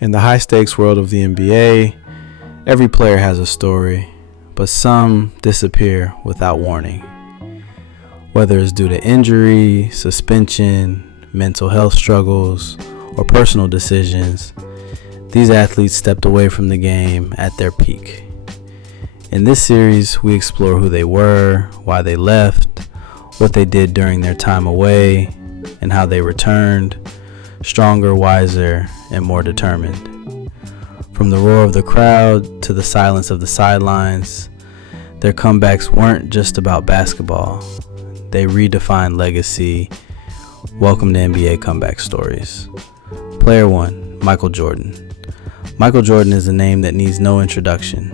In the high-stakes world of the NBA, every player has a story, but some disappear without warning. Whether it's due to injury, suspension, mental health struggles, or personal decisions, these athletes stepped away from the game at their peak. In this series, we explore who they were, why they left, what they did during their time away, and how they returned, stronger, wiser, and more determined. From the roar of the crowd to the silence of the sidelines, their comebacks weren't just about basketball. They redefined legacy. Welcome to NBA Comeback Stories. Player 1, Michael Jordan. Michael Jordan is a name that needs no introduction,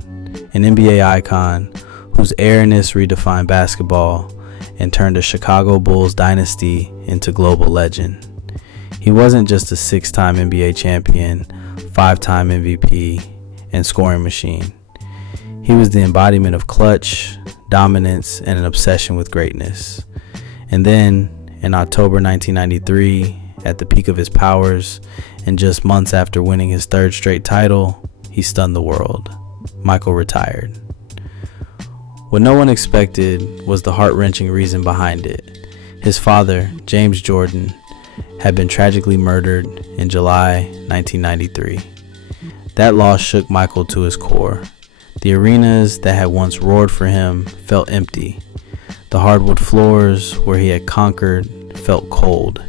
an NBA icon whose airness redefined basketball and turned a Chicago Bulls dynasty into global legend. He wasn't just a 6-time NBA champion, 5-time MVP, and scoring machine. He was the embodiment of clutch, dominance, and an obsession with greatness. And then, in October 1993, at the peak of his powers, and just months after winning his 3rd straight title, he stunned the world. Michael retired. What no one expected was the heart-wrenching reason behind it. His father, James Jordan, had been tragically murdered in July 1993. That loss shook Michael to his core. The arenas that had once roared for him felt empty. The hardwood floors where he had conquered felt cold.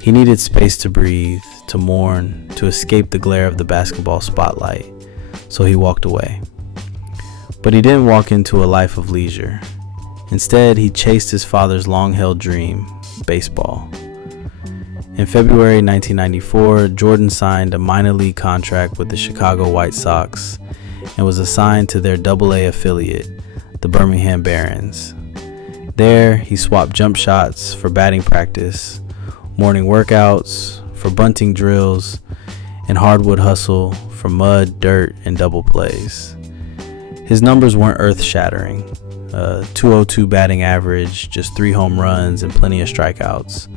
He needed space to breathe, to mourn, to escape the glare of the basketball spotlight, so he walked away. But he didn't walk into a life of leisure. Instead, he chased his father's long-held dream, baseball. In February 1994, Jordan signed a minor league contract with the Chicago White Sox and was assigned to their AA affiliate, the Birmingham Barons. There, he swapped jump shots for batting practice, morning workouts for bunting drills, and hardwood hustle for mud, dirt, and double plays. His numbers weren't earth-shattering. 202 batting average, just 3 home runs, and plenty of strikeouts.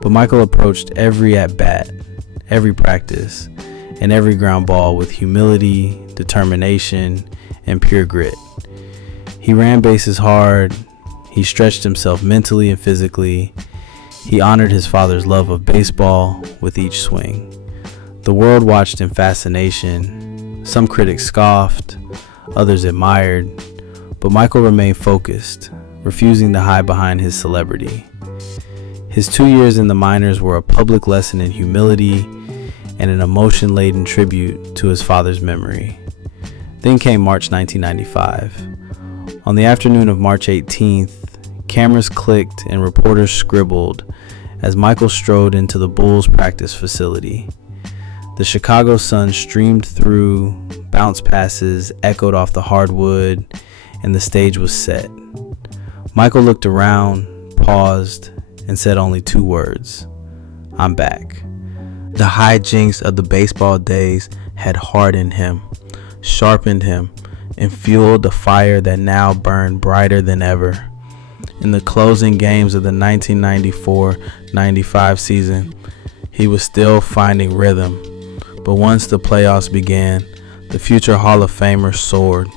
But Michael approached every at-bat, every practice, and every ground ball with humility, determination, and pure grit. He ran bases hard. He stretched himself mentally and physically. He honored his father's love of baseball with each swing. The world watched in fascination. Some critics scoffed, others admired, but Michael remained focused, refusing to hide behind his celebrity. His 2 years in the minors were a public lesson in humility and an emotion-laden tribute to his father's memory. Then came March 1995. On the afternoon of March 18th, cameras clicked and reporters scribbled as Michael strode into the Bulls practice facility. The Chicago sun streamed through, bounce passes echoed off the hardwood, and the stage was set. Michael looked around, paused, and said only 2 words: "I'm back." The hijinks of the baseball days had hardened him, sharpened him, and fueled the fire that now burned brighter than ever. In the closing games of the 1994-95 season, he was still finding rhythm, but once the playoffs began, the future Hall of Famer soared.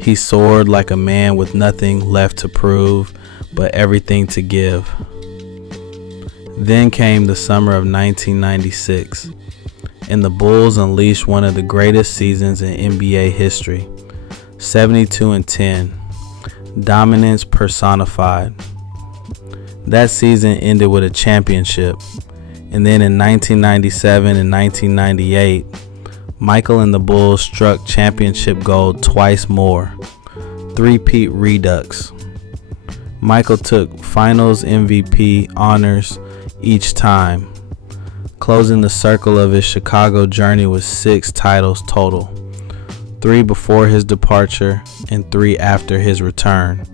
He soared like a man with nothing left to prove, but everything to give. Then came the summer of 1996, and the Bulls unleashed one of the greatest seasons in NBA history. 72-10, dominance personified. That season ended with a championship, and then in 1997 and 1998, Michael and the Bulls struck championship gold twice more, three-peat redux. Michael took Finals MVP honors each time, closing the circle of his Chicago journey with 6 titles total, 3 before his departure and 3 after his return,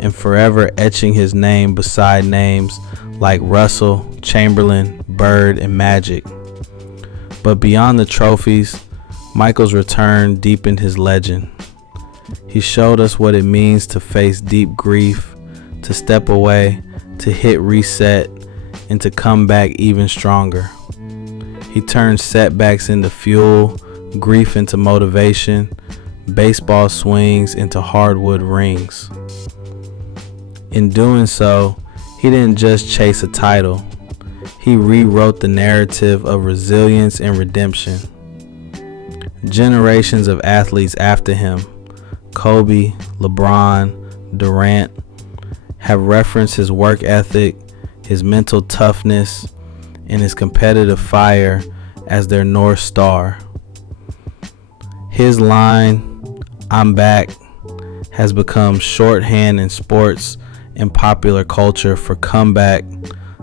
and forever etching his name beside names like Russell, Chamberlain, Bird, and Magic. But beyond the trophies, Michael's return deepened his legend. He showed us what it means to face deep grief, to step away, to hit reset, and to come back even stronger. He turned setbacks into fuel, grief into motivation, baseball swings into hardwood rings. In doing so, he didn't just chase a title. He rewrote the narrative of resilience and redemption. Generations of athletes after him, Kobe, LeBron, Durant, have referenced his work ethic, his mental toughness, and his competitive fire as their North Star. His line, "I'm back," has become shorthand in sports and popular culture for comeback,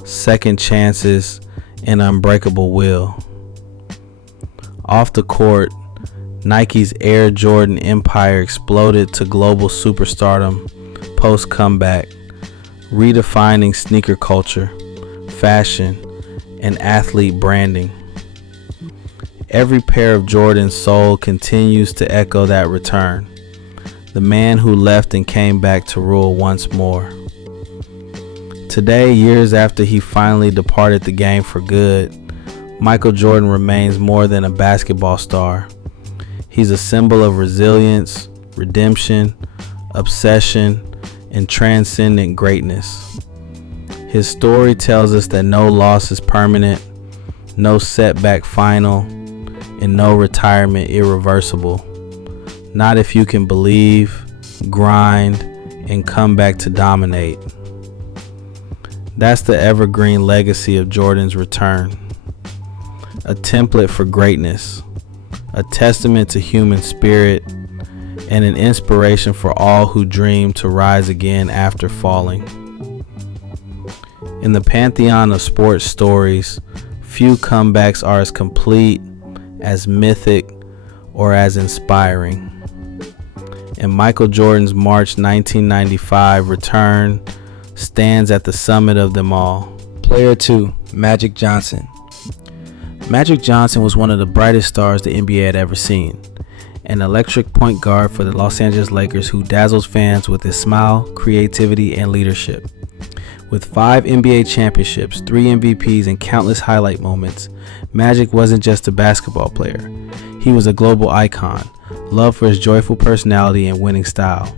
second chances, and unbreakable will. Off the court, Nike's Air Jordan empire exploded to global superstardom post-comeback, redefining sneaker culture, fashion, and athlete branding. Every pair of Jordans sold continues to echo that return. The man who left and came back to rule once more. Today, years after he finally departed the game for good, Michael Jordan remains more than a basketball star. He's a symbol of resilience, redemption, obsession, and transcendent greatness. His story tells us that no loss is permanent, no setback final, and no retirement irreversible. Not if you can believe, grind, and come back to dominate. That's the evergreen legacy of Jordan's return. A template for greatness, a testament to human spirit, and an inspiration for all who dream to rise again after falling. In the pantheon of sports stories, few comebacks are as complete, as mythic, or as inspiring. And Michael Jordan's March 1995 return stands at the summit of them all. Player 2, Magic Johnson. Magic Johnson was one of the brightest stars the NBA had ever seen. An electric point guard for the Los Angeles Lakers who dazzles fans with his smile, creativity, and leadership. With 5 NBA championships, 3 MVPs, and countless highlight moments, Magic wasn't just a basketball player. He was a global icon, loved for his joyful personality and winning style.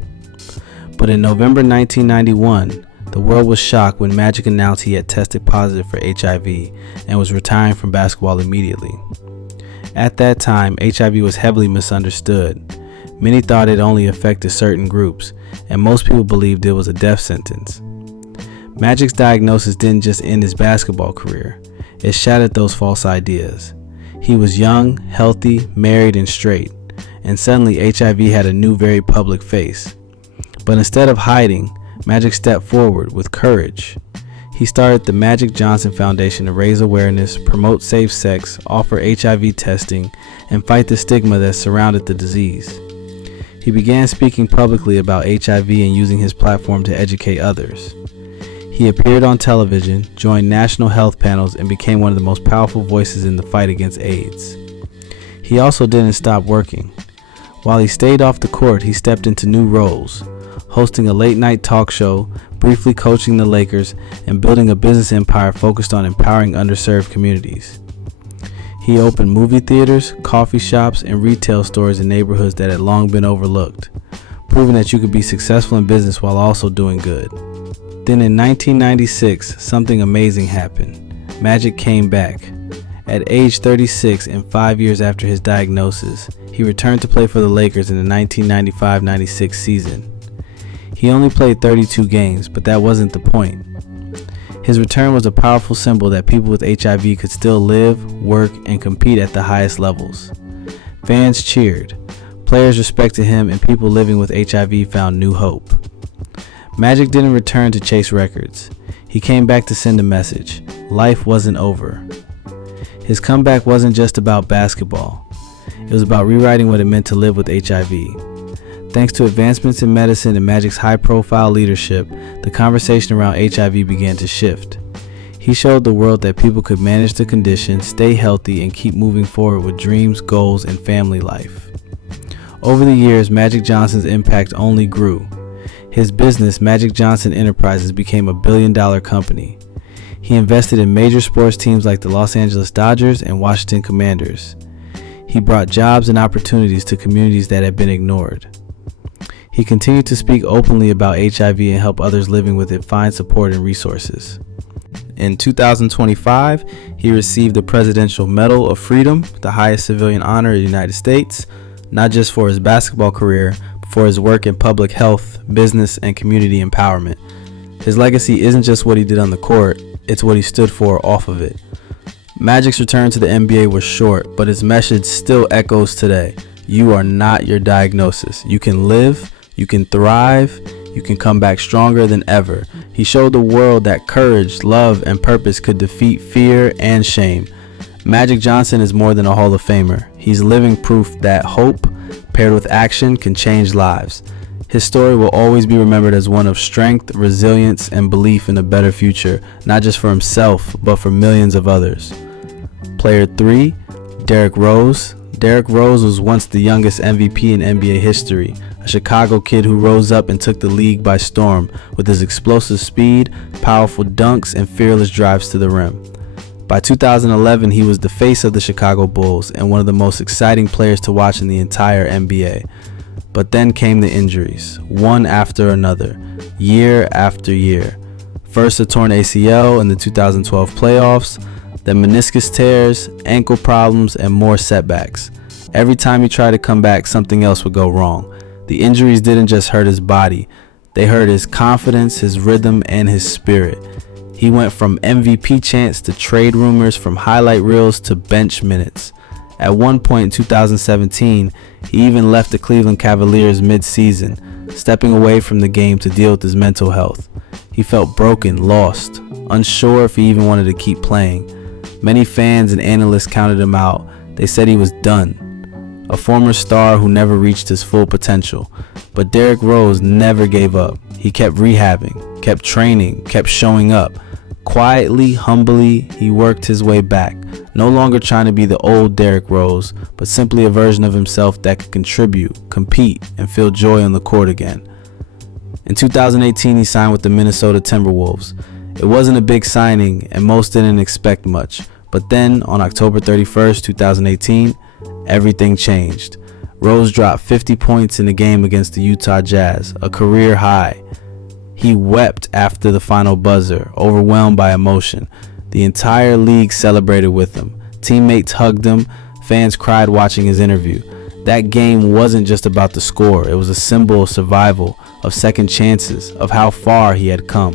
But in November 1991, the world was shocked when Magic announced he had tested positive for HIV and was retiring from basketball immediately. At that time, HIV was heavily misunderstood. Many thought it only affected certain groups, and most people believed it was a death sentence. Magic's diagnosis didn't just end his basketball career, it shattered those false ideas. He was young, healthy, married, and straight, and suddenly HIV had a new, very public face. But instead of hiding, Magic stepped forward with courage. He started the Magic Johnson Foundation to raise awareness, promote safe sex, offer HIV testing, and fight the stigma that surrounded the disease. He began speaking publicly about HIV and using his platform to educate others. He appeared on television, joined national health panels, and became one of the most powerful voices in the fight against AIDS. He also didn't stop working. While he stayed off the court, he stepped into new roles, hosting a late-night talk show, briefly coaching the Lakers, and building a business empire focused on empowering underserved communities. He opened movie theaters, coffee shops, and retail stores in neighborhoods that had long been overlooked, proving that you could be successful in business while also doing good. Then in 1996, something amazing happened. Magic came back. At age 36 and 5 years after his diagnosis, he returned to play for the Lakers in the 1995-96 season. He only played 32 games, but that wasn't the point. His return was a powerful symbol that people with HIV could still live, work, and compete at the highest levels. Fans cheered, players respected him, and people living with HIV found new hope. Magic didn't return to chase records. He came back to send a message. Life wasn't over. His comeback wasn't just about basketball. It was about rewriting what it meant to live with HIV. Thanks to advancements in medicine and Magic's high-profile leadership, the conversation around HIV began to shift. He showed the world that people could manage the condition, stay healthy, and keep moving forward with dreams, goals, and family life. Over the years, Magic Johnson's impact only grew. His business, Magic Johnson Enterprises, became a billion-dollar company. He invested in major sports teams like the Los Angeles Dodgers and Washington Commanders. He brought jobs and opportunities to communities that had been ignored. He continued to speak openly about HIV and help others living with it find support and resources. In 2025, he received the Presidential Medal of Freedom, the highest civilian honor in the United States, not just for his basketball career, but for his work in public health, business, and community empowerment. His legacy isn't just what he did on the court, it's what he stood for off of it. Magic's return to the NBA was short, but his message still echoes today. You are not your diagnosis. You can live, you can thrive, you can come back stronger than ever. He showed the world that courage, love, and purpose could defeat fear and shame. Magic Johnson is more than a Hall of Famer. He's living proof that hope, paired with action, can change lives. His story will always be remembered as one of strength, resilience, and belief in a better future, not just for himself, but for millions of others. Player 3, Derrick Rose. Derrick Rose was once the youngest MVP in NBA history, a Chicago kid who rose up and took the league by storm with his explosive speed, powerful dunks, and fearless drives to the rim. By 2011, he was the face of the Chicago Bulls and one of the most exciting players to watch in the entire NBA. But then came the injuries, one after another, year after year. First a torn ACL in the 2012 playoffs, then meniscus tears, ankle problems, and more setbacks. Every time he tried to come back, something else would go wrong. The injuries didn't just hurt his body, they hurt his confidence, his rhythm, and his spirit. He went from MVP chants to trade rumors, from highlight reels to bench minutes. At one point in 2017, he even left the Cleveland Cavaliers mid-season, stepping away from the game to deal with his mental health. He felt broken, lost, unsure if he even wanted to keep playing. Many fans and analysts counted him out. They said he was done. A former star who never reached his full potential. But Derrick Rose never gave up. He kept rehabbing, kept training, kept showing up. Quietly, humbly, he worked his way back. No longer trying to be the old Derrick Rose, but simply a version of himself that could contribute, compete, and feel joy on the court again. In 2018, he signed with the Minnesota Timberwolves. It wasn't a big signing, and most didn't expect much. But then, on October 31st, 2018, everything changed. Rose dropped 50 points in the game against the Utah Jazz, a career high. He wept after the final buzzer, overwhelmed by emotion. The entire league celebrated with him. Teammates hugged him. Fans cried watching his interview. That game wasn't just about the score. It was a symbol of survival, of second chances, of how far he had come.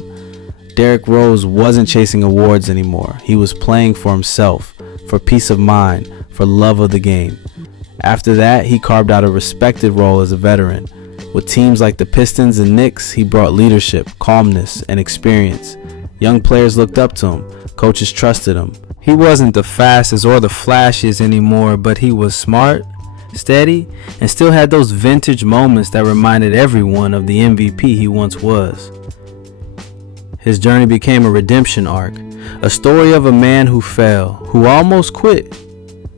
Derrick Rose wasn't chasing awards anymore. He was playing for himself, for peace of mind, for love of the game. After that, he carved out a respected role as a veteran. With teams like the Pistons and Knicks, he brought leadership, calmness, and experience. Young players looked up to him. Coaches trusted him. He wasn't the fastest or the flashiest anymore, but he was smart, steady, and still had those vintage moments that reminded everyone of the MVP he once was. His journey became a redemption arc, a story of a man who fell, who almost quit,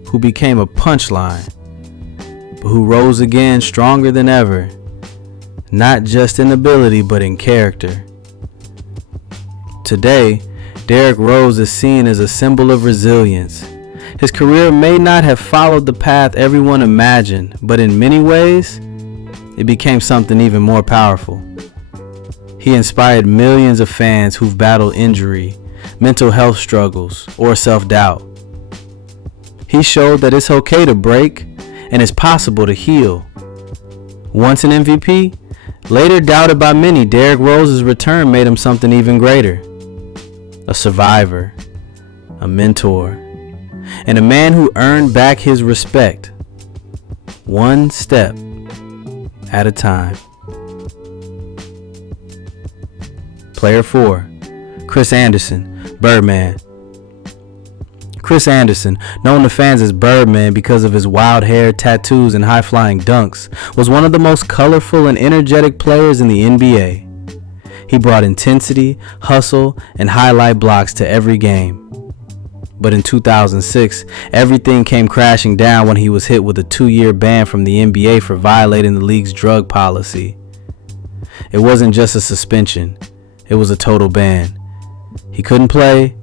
who became a punchline, but who rose again stronger than ever, not just in ability but in character. Today, Derrick Rose is seen as a symbol of resilience. His career may not have followed the path everyone imagined, but in many ways, it became something even more powerful. He inspired millions of fans who've battled injury, mental health struggles, or self-doubt. He showed that it's okay to break and it's possible to heal. Once an MVP, later doubted by many, Derrick Rose's return made him something even greater. A survivor, a mentor, and a man who earned back his respect, one step at a time. Player 4, Chris Anderson, Birdman. Chris Anderson, known to fans as Birdman because of his wild hair, tattoos, and high-flying dunks, was one of the most colorful and energetic players in the NBA. He brought intensity, hustle, and highlight blocks to every game. But in 2006, everything came crashing down when he was hit with a 2-year ban from the NBA for violating the league's drug policy. It wasn't just a suspension. It was a total ban. He couldn't play,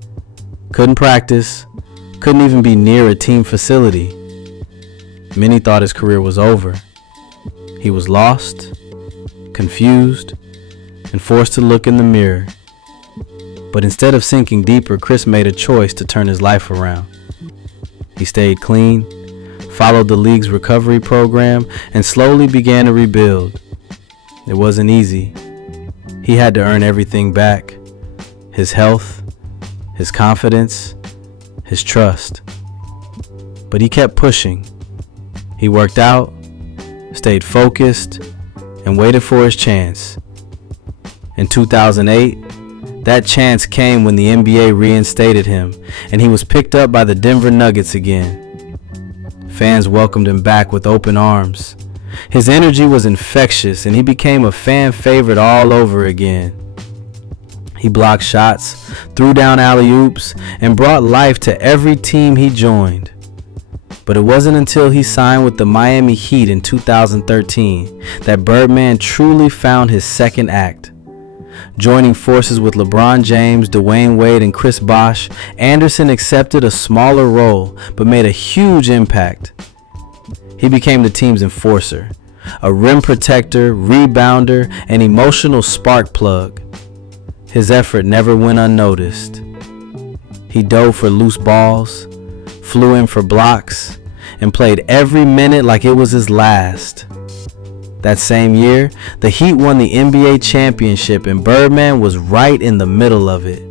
couldn't practice, couldn't even be near a team facility. Many thought his career was over. He was lost, confused, and forced to look in the mirror. But instead of sinking deeper, Chris made a choice to turn his life around. He stayed clean, followed the league's recovery program, and slowly began to rebuild. It wasn't easy. He had to earn everything back: his health, his confidence, his trust. But he kept pushing. He worked out, stayed focused, and waited for his chance. In 2008, that chance came when the NBA reinstated him, and he was picked up by the Denver Nuggets again. Fans welcomed him back with open arms. His energy was infectious, and he became a fan favorite all over again. He blocked shots, threw down alley-oops, and brought life to every team he joined. But it wasn't until he signed with the Miami Heat in 2013 that Birdman truly found his second act. Joining forces with LeBron James, Dwayne Wade, and Chris Bosh, Anderson accepted a smaller role but made a huge impact. He became the team's enforcer, a rim protector, rebounder, and emotional spark plug. His effort never went unnoticed. He dove for loose balls, flew in for blocks, and played every minute like it was his last. That same year, the Heat won the NBA championship, and Birdman was right in the middle of it.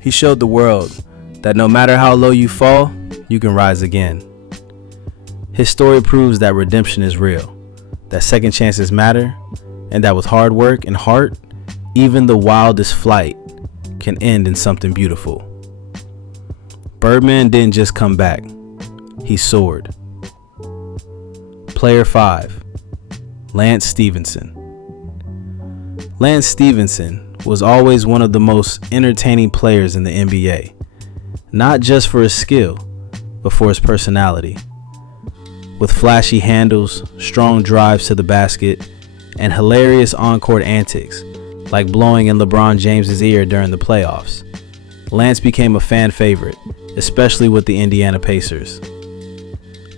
He showed the world that no matter how low you fall, you can rise again. His story proves that redemption is real, that second chances matter, and that with hard work and heart, even the wildest flight can end in something beautiful. Birdman didn't just come back, he soared. Player 5. Lance Stevenson. Lance Stevenson was always one of the most entertaining players in the NBA, not just for his skill, but for his personality. With flashy handles, strong drives to the basket, and hilarious on-court antics, like blowing in LeBron James's ear during the playoffs, Lance became a fan favorite, especially with the Indiana Pacers.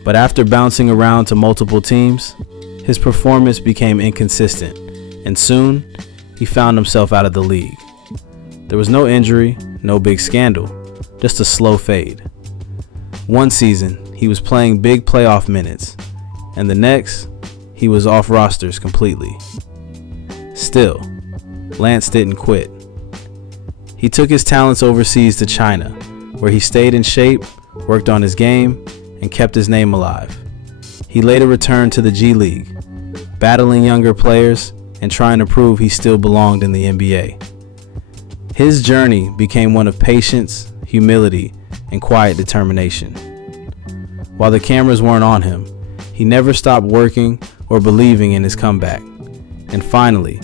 But after bouncing around to multiple teams, his performance became inconsistent, and soon he found himself out of the league. There was no injury, no big scandal, just a slow fade. One season, he was playing big playoff minutes, and the next, he was off rosters completely. Still, Lance didn't quit. He took his talents overseas to China, where he stayed in shape, worked on his game, and kept his name alive. He later returned to the G League, battling younger players and trying to prove he still belonged in the NBA. His journey became one of patience, humility, and quiet determination. While the cameras weren't on him, he never stopped working or believing in his comeback. And finally,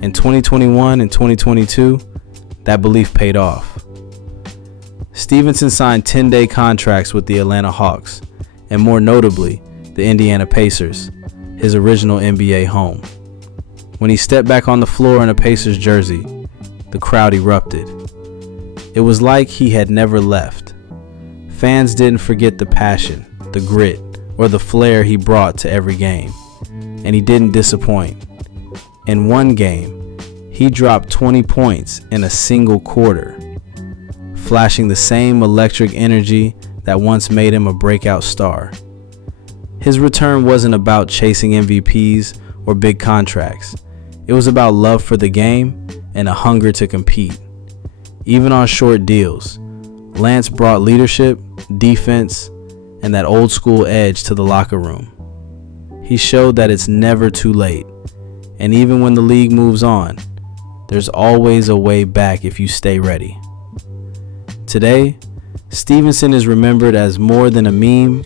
in 2021 and 2022, that belief paid off. Stevenson signed 10-day contracts with the Atlanta Hawks, and more notably, the Indiana Pacers, his original NBA home. When he stepped back on the floor in a Pacers jersey, the crowd erupted. It was like he had never left. Fans didn't forget the passion, the grit, or the flair he brought to every game. And he didn't disappoint. In one game, he dropped 20 points in a single quarter, flashing the same electric energy that once made him a breakout star. His return wasn't about chasing MVPs or big contracts. It was about love for the game and a hunger to compete. Even on short deals, Lance brought leadership, defense, and that old school edge to the locker room. He showed that it's never too late, and even when the league moves on, there's always a way back if you stay ready. Today, Stevenson is remembered as more than a meme